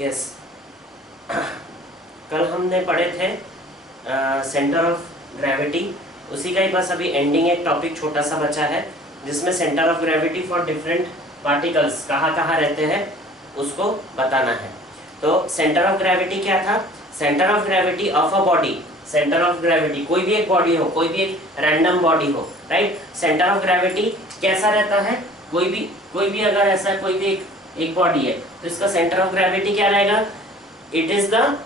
Yes, कल हमने पढ़े थे सेंटर ऑफ ग्रेविटी, उसी का ही बस अभी एंडिंग एक टॉपिक छोटा सा बचा है जिसमें centre of gravity for different particles कहाँ कहाँ रहते हैं उसको बताना है। तो सेंटर ऑफ ग्रेविटी क्या था? Centre of gravity of a body, centre of gravity कोई भी एक बॉडी हो, कोई भी एक रैंडम बॉडी हो, राइट। सेंटर ऑफ ग्रेविटी कैसा रहता है? कोई भी अगर ऐसा कोई भी एक बॉडी है तो इसका सेंटर ऑफ ग्रेविटी क्या रहेगा? It is the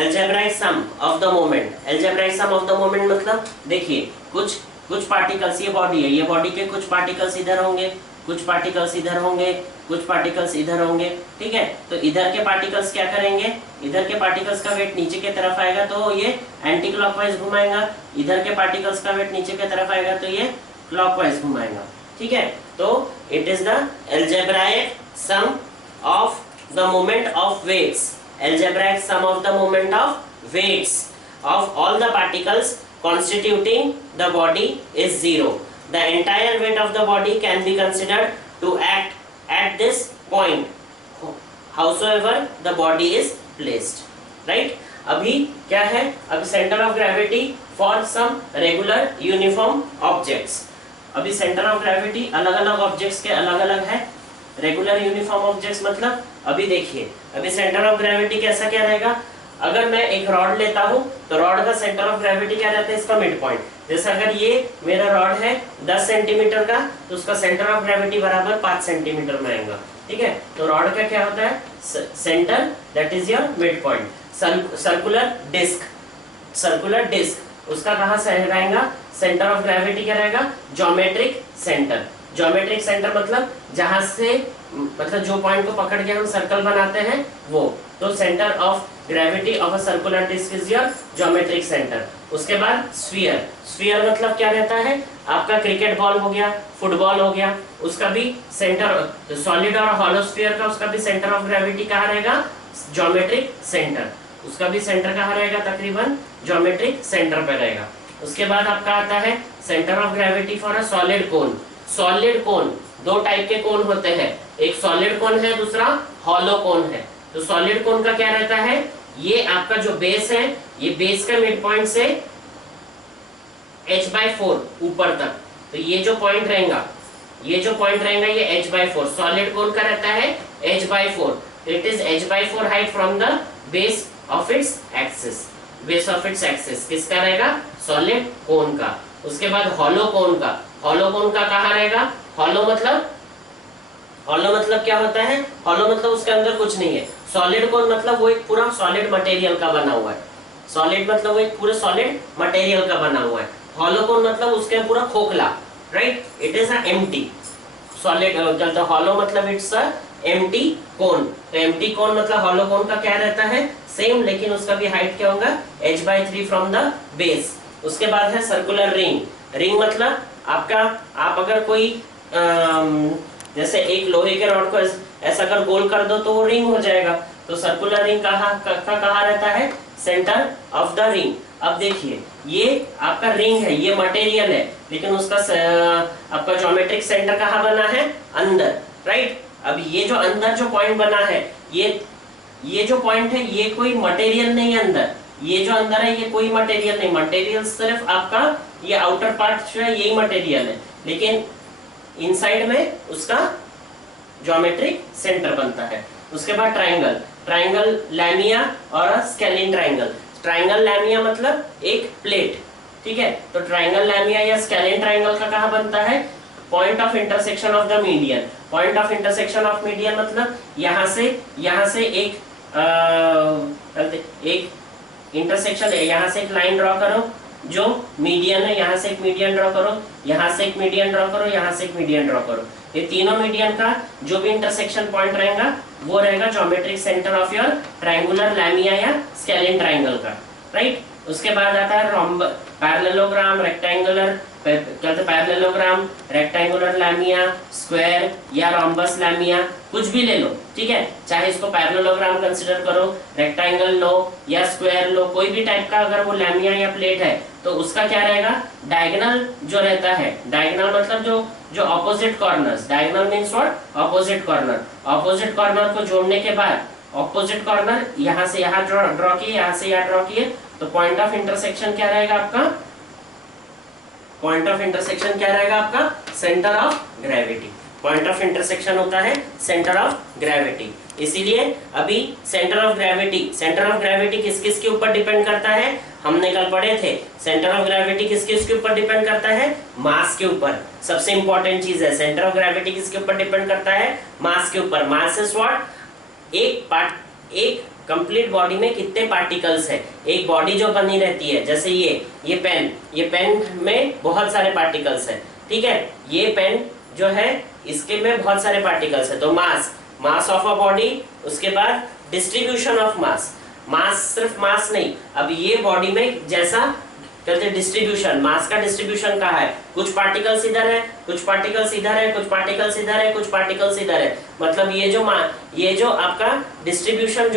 algebraic sum of the moment। algebraic sum of the moment मतलब देखिए कुछ पार्टिकल्स, ये बॉडी है, ये बॉडी के कुछ पार्टिकल्स इधर होंगे, कुछ पार्टिकल्स इधर होंगे, कुछ पार्टिकल्स इधर होंगे, ठीक है। तो इधर के पार्टिकल्स क्या करेंगे? इधर के पार्टिकल्स का वेट नीचे की तरफ आएगा तो ये एंटी क्लॉकवाइज घुमाएगा, इधर के पार्टिकल्स का वेट नीचे की तरफ आएगा तो ये क्लॉकवाइज घुमाएगा, ठीक है। तो it is the algebraic sum of the moment of weights, algebraic sum of the moment of weights of all the particles constituting the body is 0. The entire weight of the body can be considered to act at this point howsoever the body is placed, right? अभी क्या है? अभी centre of gravity for some regular uniform objects. अभी centre of gravity अलग अलग objects के अलग अलग है। रेगुलर यूनिफॉर्म ऑब्जेक्ट्स मतलब अभी देखिए, अभी सेंटर ऑफ ग्रेविटी कैसा क्या रहेगा? अगर मैं एक रॉड लेता हूं तो रॉड का सेंटर ऑफ ग्रेविटी क्या रहता है? इसका मिड पॉइंट। जैसे अगर ये मेरा रॉड है 10 सेंटीमीटर का तो उसका सेंटर ऑफ ग्रेविटी बराबर 5 सेंटीमीटर में आएगा, ठीक है। तो रॉड का क्या होता है? Centre, that is your mid point. Circular disc उसका कहां से रहेगा? सेंटर ऑफ ग्रेविटी क्या रहेगा? Geometric centre. ज्योमेट्रिक सेंटर मतलब जहां से, मतलब जो पॉइंट को पकड़ के हम सर्कल बनाते हैं वो। तो centre of gravity of a circular disc is your geometric centre. उसके बाद स्फीयर। स्फीयर मतलब क्या रहता है? आपका क्रिकेट बॉल हो गया, फुटबॉल हो गया, उसका भी सेंटर, सॉलिड और हॉलो स्फीयर का उसका भी सेंटर ऑफ ग्रेविटी कहाँ रहेगा? Geometric centre. उसका भी सेंटर कहाँ रहेगा? तकरीबन ज्योमेट्रिक सेंटर पे रहेगा। उसके बाद आपका आता है centre of gravity for a solid cone. Solid कोन, दो टाइप के कोन होते हैं, एक सॉलिड कोन है, दूसरा हॉलो कोन है। तो सॉलिड कोन का क्या रहता है? ये आपका जो बेस है, ये बेस का मिड पॉइंट से h/4 ऊपर तक, तो ये जो पॉइंट रहेगा, ये h/4 सॉलिड कोन का रहता है h/4। It is h/4 height from the base of its axis. Base of its axis किसका रहेगा? सॉलिड कोन का। उसके बाद हॉलो कोन का। हॉलो कोन का कहाँ रहेगा? हॉलो मतलब क्या होता है? हॉलो मतलब उसके अंदर कुछ नहीं है। सॉलिड कोन मतलब वो एक पूरा सॉलिड मटेरियल का बना हुआ है। सॉलिड मतलब वो एक पूरे सॉलिड मटेरियल का बना हुआ है। हॉलो कोन मतलब उसके पूरा खोखला, right. It is a empty solid. Hollow मतलब इट्स अ एम्प्टी कोन। तो एम्प्टी कोन मतलब हॉलो कोन का क्या रहता है? सेम, लेकिन उसका भी हाइट क्या होगा? h/3 from the base. उसके बाद है सर्कुलर रिंग। रिंग मतलब आपका, आप अगर कोई जैसे एक लोहे के रॉड को ऐसा अगर गोल कर दो तो वो रिंग हो जाएगा। तो सर्कुलर रिंग कहाँ रहता है? Centre of the ring. अब देखिए, ये आपका रिंग है, ये मटेरियल है, लेकिन उसका आपका ज्योमेट्रिक सेंटर कहाँ बना है? अंदर, राइट। अब ये जो अंदर जो पॉइंट बना है, ये जो पॉइंट है, ये कोई मटेरियल नहीं है अंदर। ये जो अंदर है ये कोई मटेरियल नहीं, मटेरियल सिर्फ आपका ये आउटर पार्ट जो है यही मटेरियल है, लेकिन इनसाइड में उसका ज्योमेट्रिक सेंटर बनता है। उसके बाद ट्राइंगल लैमिया और स्केलिन ट्राइंगल। ट्राइंगल लैमिया मतलब एक प्लेट, ठीक है। तो ट्राइंगल लैमिया या स्केलिन ट्राइंगल का कहाँ बनता है? Point of intersection of the median. Point of intersection of median मतलब यहाँ से एक इंटरसेक्शन है, यहाँ से एक लाइन ड्रॉ करो जो मीडियन है, यहाँ से एक मीडियन ड्रॉ करो, यहाँ से एक मीडियन ड्रॉ करो, यहाँ से एक मीडियन ड्रॉ करो। ये तीनों मीडियन का जो भी इंटरसेक्शन पॉइंट रहेगा वो रहेगा geometric centre of your triangular lamina या स्केलिन ट्राइंगल का, राइट। उसके बाद आता है पैरेललोग्राम, रेक्टेंगुलर कहते पैरेललोग्राम, रेक्टेंगुलर लैमिया, स्क्वायर या रोम्बस लैमिया, कुछ भी ले लो, ठीक है। चाहे इसको पैरेललोग्राम कंसीडर करो, रेक्टेंगल लो या स्क्वायर लो, कोई भी टाइप का अगर वो लैमिया या प्लेट है तो उसका क्या रहेगा, डायगोनल जो रहता है, डायगोनल मतलब जो opposite corners, diagonal means what, opposite corner, opposite corner को जोड़ने के बाद ऑपोजिट कॉर्नर यहाँ से यहाँ ड्रॉ किए, यहाँ से यहाँ ड्रॉ किए, तो पॉइंट ऑफ इंटरसेक्शन क्या रहेगा आपका, पॉइंट ऑफ इंटरसेक्शन क्या रहेगा आपका, centre of gravity. Point of intersection होता है सेंटर ऑफ ग्रेविटी। इसीलिए अभी सेंटर ऑफ ग्रेविटी किस किस के ऊपर डिपेंड करता है, हमने कल पढ़े थे, सेंटर ऑफ ग्रेविटी किस किस के ऊपर डिपेंड करता है, मास के ऊपर। सबसे इंपॉर्टेंट चीज है, सेंटर ऑफ ग्रेविटी किसके ऊपर डिपेंड करता है, मास के ऊपर। मास इज व्हाट, एक कंप्लीट बॉडी में कितने पार्टिकल्स है, एक बॉडी जो बनी रहती है, जैसे ये पेन में बहुत सारे पार्टिकल्स है, ठीक है, ये पेन जो है इसके में बहुत सारे पार्टिकल्स है, तो मास ऑफ अ बॉडी, उसके बाद डिस्ट्रीब्यूशन ऑफ मास सिर्फ मास नहीं, अब ये बॉडी में जैसा कहते हैं डिस्ट्रीब्यूशन, मास का डिस्ट्रीब्यूशन कहाँ है, कुछ पार्टिकल्स इधर है, कुछ पार्टिकल्स इधर है, कुछ पार्टिकल्स इधर है, कुछ पार्टिकल्स इधर है, मतलब ये जो आपका डिस्ट्रीब्यूशन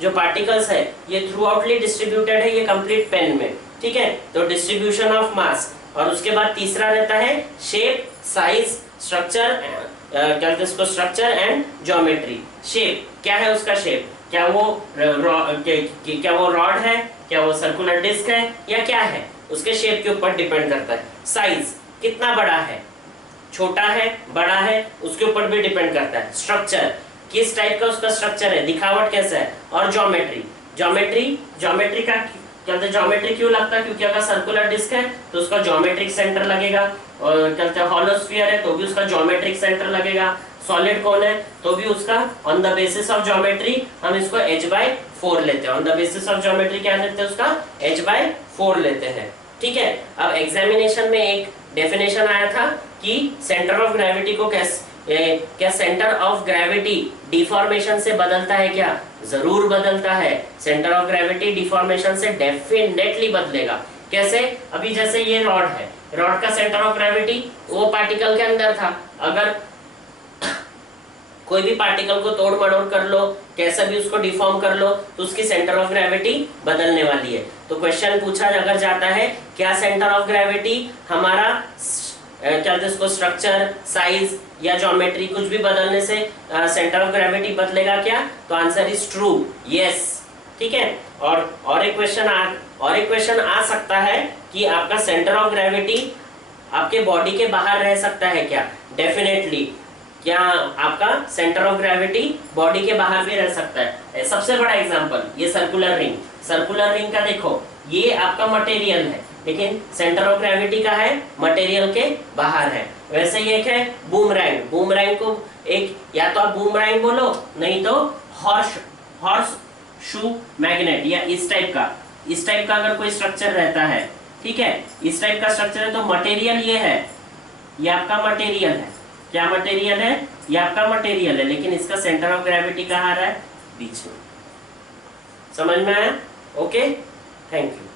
जो पार्टिकल्स है ये थ्रू आउटली डिस्ट्रीब्यूटेड है ये कंप्लीट पेन में, ठीक है। तो डिस्ट्रीब्यूशन ऑफ मास, और उसके बाद तीसरा रहता है शेप, साइज, स्ट्रक्चर, क्या कहते हैं इसको, स्ट्रक्चर एंड ज्योमेट्री। शेप क्या है, उसका शेप, क्या वो रॉड है, क्या वो सर्कुलर डिस्क है या क्या है, उसके शेप के ऊपर डिपेंड करता है। साइज कितना बड़ा है, छोटा है, बड़ा है, उसके ऊपर भी डिपेंड करता है। स्ट्रक्चर किस टाइप का उसका स्ट्रक्चर है, दिखावट कैसा है, और ज्योमेट्री का कहते हैं, ज्योमेट्री क्यों लगता है, क्योंकि अगर सर्कुलर डिस्क है तो उसका ज्योमेट्रिक सेंटर लगेगा, और कहते हैं हॉलो स्फीयर है तो भी उसका ज्योमेट्रिक सेंटर लगेगा। सॉलिड कौन है तो भी उसका on the basis of geometry हम इसको h/4 लेते हैं, on the basis of geometry क्या लेते हैं, उसका h/4 लेते हैं, ठीक है। अब एग्जामिनेशन में एक डेफिनेशन आया था कि सेंटर ऑफ ग्रेविटी को क्या सेंटर ऑफ ग्रेविटी डिफॉर्मेशन से बदलता है क्या, जरूर बदलता है, सेंटर ऑफ ग्रेविटी डिफॉर्मेशन से डेफिनेटली बदलेगा। कैसे, अभी जैसे ये रॉड है, रॉड का सेंटर ऑफ ग्रेविटी वो पार्टिकल के अंदर था, अगर कोई भी पार्टिकल को तोड़ मरोड़ कर लो, कैसा भी उसको डिफॉर्म कर लो, तो उसकी सेंटर ऑफ ग्रेविटी बदलने वाली है। तो क्वेश्चन पूछा अगर जाता है क्या सेंटर ऑफ ग्रेविटी हमारा क्या कहते हैं इसको, स्ट्रक्चर, साइज या ज्योमेट्री कुछ भी बदलने से सेंटर ऑफ ग्रेविटी बदलेगा क्या, तो आंसर इज ट्रू, यस, ठीक है। और एक क्वेश्चन आ सकता है कि आपका सेंटर ऑफ ग्रेविटी आपके बॉडी के बाहर रह सकता है क्या, डेफिनेटली, क्या आपका सेंटर ऑफ ग्रेविटी बॉडी के बाहर भी रह सकता है। सबसे बड़ा एग्जांपल ये सर्कुलर रिंग का देखो, ये आपका मटेरियल है लेकिन सेंटर ऑफ ग्रेविटी का है मटेरियल के बाहर है। वैसे ही एक है बूमरैंग को एक या तो आप बूमरैंग बोलो, नहीं तो हॉर्स शू मैग्नेट, या इस टाइप का अगर कोई स्ट्रक्चर रहता है, ठीक है, इस टाइप का स्ट्रक्चर है, तो मटेरियल ये है, ये आपका मटेरियल है, क्या मटेरियल है, ये आपका मटेरियल है, लेकिन इसका सेंटर ऑफ ग्रेविटी कहाँ आ रहा है, बीच में। समझ में आया, ओके, थैंक यू।